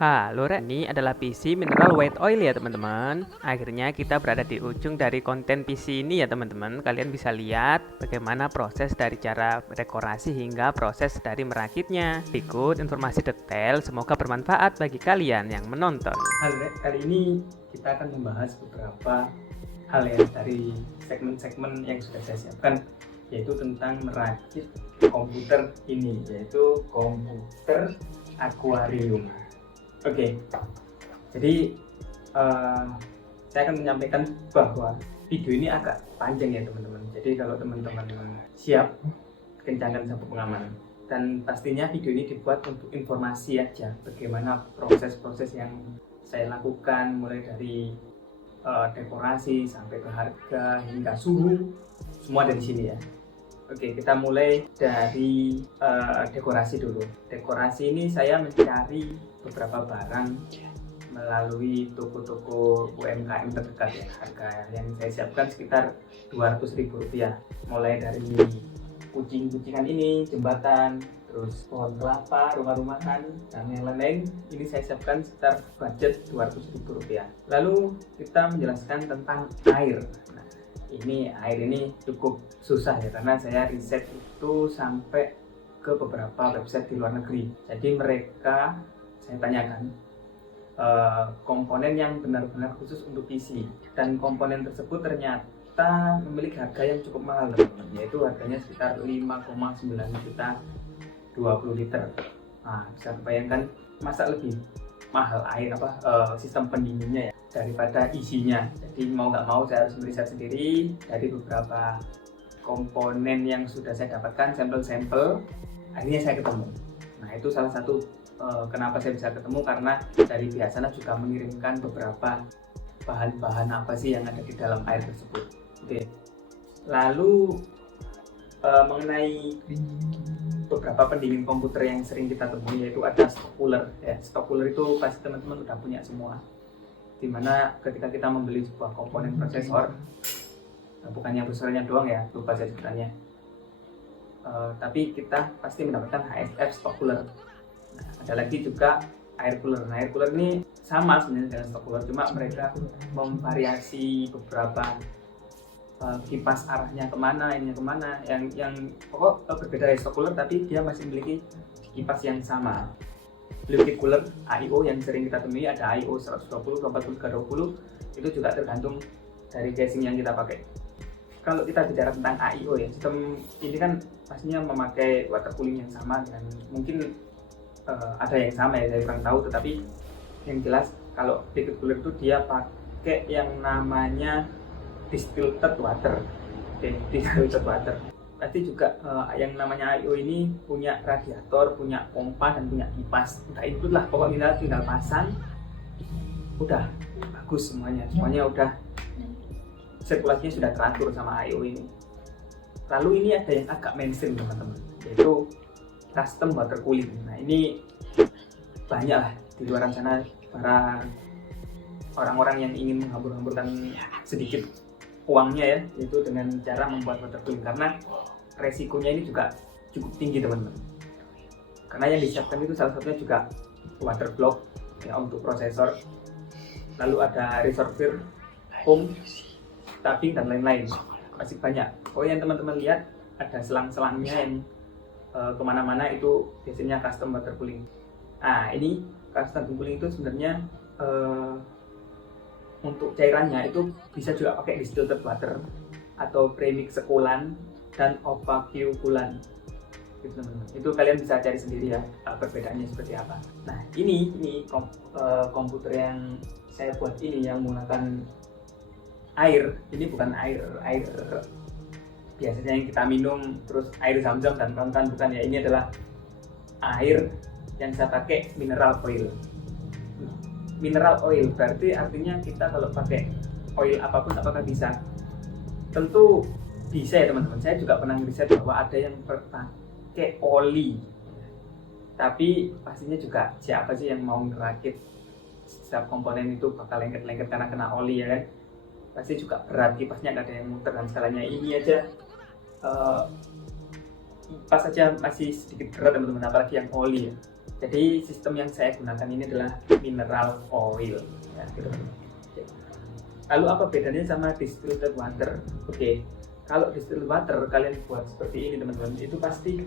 Halo Rek, ini adalah PC Mineral White Oil ya teman-teman. Akhirnya kita berada di ujung dari konten PC ini ya teman-teman. Kalian bisa lihat bagaimana proses dari cara dekorasi hingga proses dari merakitnya. Berikut informasi detail, semoga bermanfaat bagi kalian yang menonton. Halo Rek, kali ini kita akan membahas beberapa hal ya dari segmen-segmen yang sudah saya siapkan, yaitu tentang merakit komputer ini, yaitu komputer akuarium. Oke, jadi saya akan menyampaikan bahwa video ini agak panjang ya teman-teman. Jadi kalau teman-teman siap, kencangkan sabuk pengaman. Dan pastinya video ini dibuat untuk informasi aja, bagaimana proses-proses yang saya lakukan, mulai dari dekorasi sampai ke harga hingga suhu, semua dari sini ya. Oke, kita mulai dari dekorasi dulu. Dekorasi ini saya mencari beberapa barang melalui toko-toko UMKM terdekat ya. Harga yang saya siapkan sekitar Rp200.000. Mulai dari kucing-kucingan ini, jembatan, terus pohon kelapa, rumah-rumahan, dan yang lain-lain. Ini saya siapkan sekitar budget Rp200.000. Lalu kita menjelaskan tentang air. Nah, air ini cukup susah ya, karena saya riset itu sampai ke beberapa website di luar negeri. Jadi mereka, saya tanyakan komponen yang benar-benar khusus untuk PC, dan komponen tersebut ternyata memiliki harga yang cukup mahal teman-teman, yaitu harganya sekitar 5,9 juta 20 liter. Nah, bisa kebayangkan masa lebih mahal air sistem pendinginnya ya daripada isinya. Jadi mau nggak mau saya harus meriset sendiri dari beberapa komponen yang sudah saya dapatkan, sampel-sampel. Akhirnya saya ketemu. Nah, itu salah satu kenapa saya bisa ketemu, karena dari pihak sana juga mengirimkan beberapa bahan-bahan apa sih yang ada di dalam air tersebut. Oke. Lalu mengenai beberapa pendingin komputer yang sering kita temui, yaitu ada stock cooler ya. Stock cooler itu pasti teman-teman udah punya semua, dimana ketika kita membeli sebuah komponen prosesor, bukannya prosesornya doang ya, lupa saya sebutannya, tapi kita pasti mendapatkan HSF stock cooler. Nah, ada lagi juga air cooler. Nah, air cooler ini sama sebenarnya dengan stock cooler, cuma mereka memvariasi beberapa kipas arahnya kemana, ininya kemana, yang pokok berbeda dari stock cooler, tapi dia masih memiliki kipas yang sama. Liquid cooler AIO yang sering kita temui ada AIO 120, 240, 320, itu juga tergantung dari casing yang kita pakai. Kalau kita bicara tentang AIO ya, sistem ini kan pastinya memakai water cooling yang sama, dan mungkin ada yang sama ya, saya kurang tahu, tetapi yang jelas kalau liquid cooler itu dia pakai yang namanya distilled water. Oke, distilled water. Pasti juga yang namanya AIO ini punya radiator, punya pompa, dan punya kipas. Udah itu lah, pokoknya tinggal pasang, udah bagus semuanya udah sirkulasinya sudah teratur sama AIO ini. Lalu ini ada yang agak mainstream teman-teman, yaitu custom water cooling. Nah, ini banyak lah di luar sana para orang-orang yang ingin menghambur-hamburkan sedikit uangnya ya, yaitu dengan cara membuat water cooling, karena resikonya ini juga cukup tinggi teman-teman. Karena yang disiapkan itu salah satunya juga water block ya untuk prosesor, lalu ada reservoir, foam, tapping, dan lain-lain. Masih banyak. Oh, yang teman-teman lihat ada selang-selangnya yang kemana-mana, itu biasanya custom water cooling. Nah, ini custom cooling itu sebenarnya untuk cairannya itu bisa juga pakai distilled water atau premix coolant dan opaque coolant gitu teman-teman. Itu kalian bisa cari sendiri ya perbedaannya seperti apa. Nah, ini komputer yang saya buat ini yang menggunakan air. Ini bukan air biasanya yang kita minum terus air zam-zam dan kawan-kawan, bukan ya. Ini adalah air yang saya pakai mineral oil. Mineral oil berarti artinya kita kalau pakai oil apapun apakah bisa? Tentu bisa ya teman-teman. Saya juga pernah riset bahwa ada yang pakai oli, tapi pastinya juga siapa sih yang mau ngerakit setiap komponen itu bakal lengket-lengket karena kena oli ya kan. Pasti juga berat, kipasnya nggak ada yang muter dan segalanya. Ini aja kipas aja masih sedikit berat teman-teman, apalagi yang oli ya. Jadi sistem yang saya gunakan ini adalah mineral oil ya, gitu. Oke. Lalu apa bedanya sama distilled water? Oke, kalau distilled water kalian buat seperti ini teman-teman, itu pasti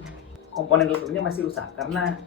komponen listriknya masih rusak karena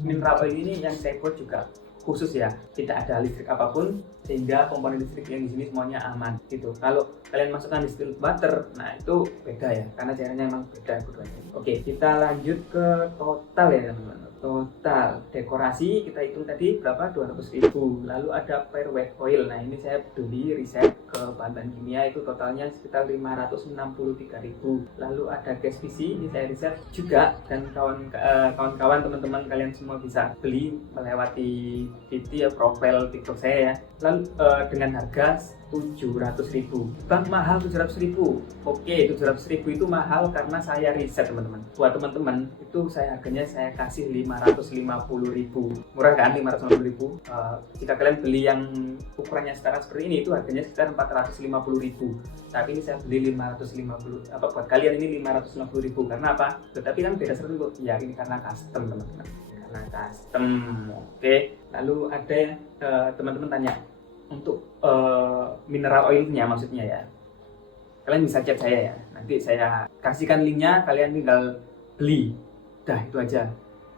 mineral oil ini yang saya buat juga khusus ya, tidak ada listrik apapun sehingga komponen listrik yang di sini semuanya aman gitu. Kalau kalian masukkan distilled water, nah itu beda ya, karena caranya memang beda keduanya. Oke, kita lanjut ke total ya teman-teman. Total dekorasi kita hitung tadi berapa? 200.000. Lalu ada per wet oil. Nah ini saya beli riset ke bahan kimia, itu totalnya sekitar 563.000. Lalu ada gas PC, ini saya riset juga, dan kawan-kawan teman-teman kalian semua bisa beli melewati PT ya, profil TikTok saya ya. Lalu dengan harga 700.000. Bang, mahal 700.000. Oke, 700.000 itu mahal karena saya riset teman-teman. Buat teman-teman itu harganya saya kasih 550.000. Murah kan 550.000? Jika kalian beli yang ukurannya sekarang seperti ini itu harganya sekitar 450.000. Tapi ini saya beli 550. Buat kalian ini 550.000 karena apa? Tetapi kan beda 100.000. Ya ini karena custom teman-teman. Karena custom. Oke. Lalu ada teman-teman tanya untuk mineral oilnya maksudnya ya, kalian bisa chat saya ya, nanti saya kasihkan linknya, kalian tinggal beli, dah itu aja.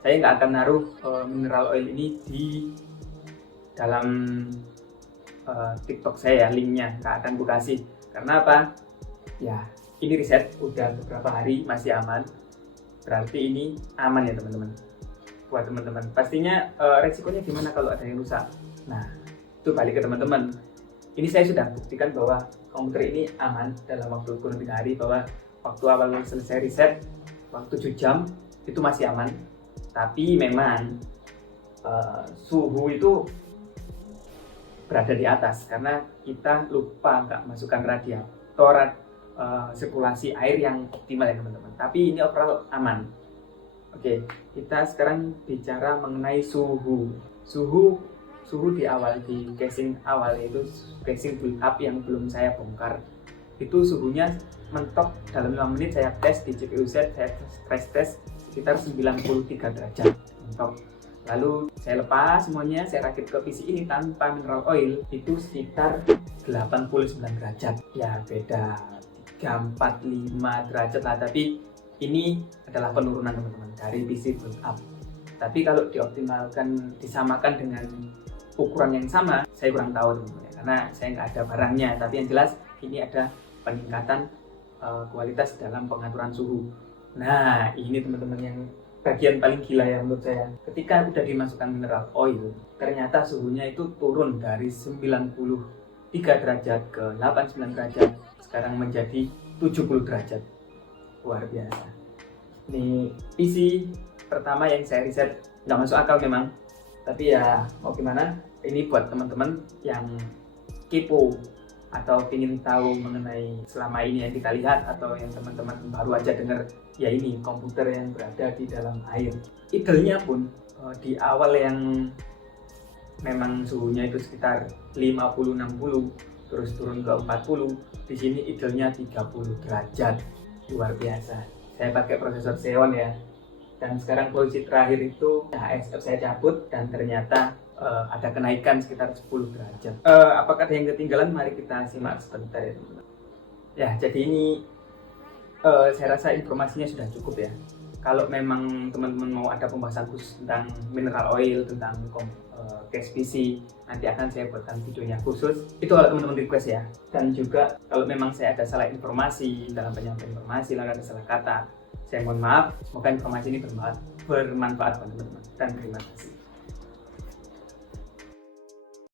Saya nggak akan naruh mineral oil ini di dalam TikTok saya ya, linknya nggak akan gue kasih. Karena apa? Ya ini riset udah beberapa hari masih aman, berarti ini aman ya teman-teman. Buat teman-teman pastinya resikonya gimana kalau ada yang rusak. Nah itu balik ke teman-teman. Ini saya sudah buktikan bahwa komputer ini aman dalam waktu kurang 3 hari, bahwa waktu awal selesai riset waktu 7 jam itu masih aman. Tapi memang suhu itu berada di atas karena kita lupa nggak masukkan radiator sirkulasi air yang optimal ya teman-teman. Tapi ini overall aman. Oke, kita sekarang bicara mengenai suhu di awal, di casing awal, itu casing build up yang belum saya bongkar, itu suhunya mentok dalam 5 menit. Saya tes di CPU set, saya stress test sekitar 93 derajat mentok. Lalu saya lepas semuanya, saya rakit ke PC ini tanpa mineral oil, itu sekitar 89 derajat. Ya beda 3, 4, 5 derajat lah, tapi ini adalah penurunan teman-teman dari PC build up. Tapi kalau dioptimalkan, disamakan dengan ukuran yang sama, saya kurang tahu teman-teman ya, karena saya nggak ada barangnya. Tapi yang jelas ini ada peningkatan kualitas dalam pengaturan suhu. Nah ini teman-teman yang bagian paling gila ya menurut saya. Ketika udah dimasukkan mineral oil, ternyata suhunya itu turun dari 93 derajat ke 89 derajat, sekarang menjadi 70 derajat. Luar biasa. Ini PC pertama yang saya riset, nggak masuk akal memang, tapi ya mau gimana, ini buat teman-teman yang kepo atau ingin tahu mengenai selama ini yang kita lihat, atau yang teman-teman baru aja dengar, ya ini komputer yang berada di dalam air. Idealnya pun di awal yang memang suhunya itu sekitar 50-60, terus turun ke 40, di sini idealnya 30 derajat. Luar biasa. Saya pakai prosesor Xeon ya, dan sekarang posisi terakhir itu HSF saya cabut dan ternyata ada kenaikan sekitar 10 derajat. Apakah ada yang ketinggalan? Mari kita simak sebentar ya teman-teman. Ya, jadi ini saya rasa informasinya sudah cukup ya. Kalau memang teman-teman mau ada pembahasan khusus tentang mineral oil, tentang case PC, nanti akan saya buatkan videonya khusus. Itu kalau teman-teman request ya. Dan juga kalau memang saya ada salah informasi dalam penyampaian informasi, lalu ada salah kata, saya mohon maaf. Semoga informasi ini bermanfaat buat teman-teman. Dan terima kasih.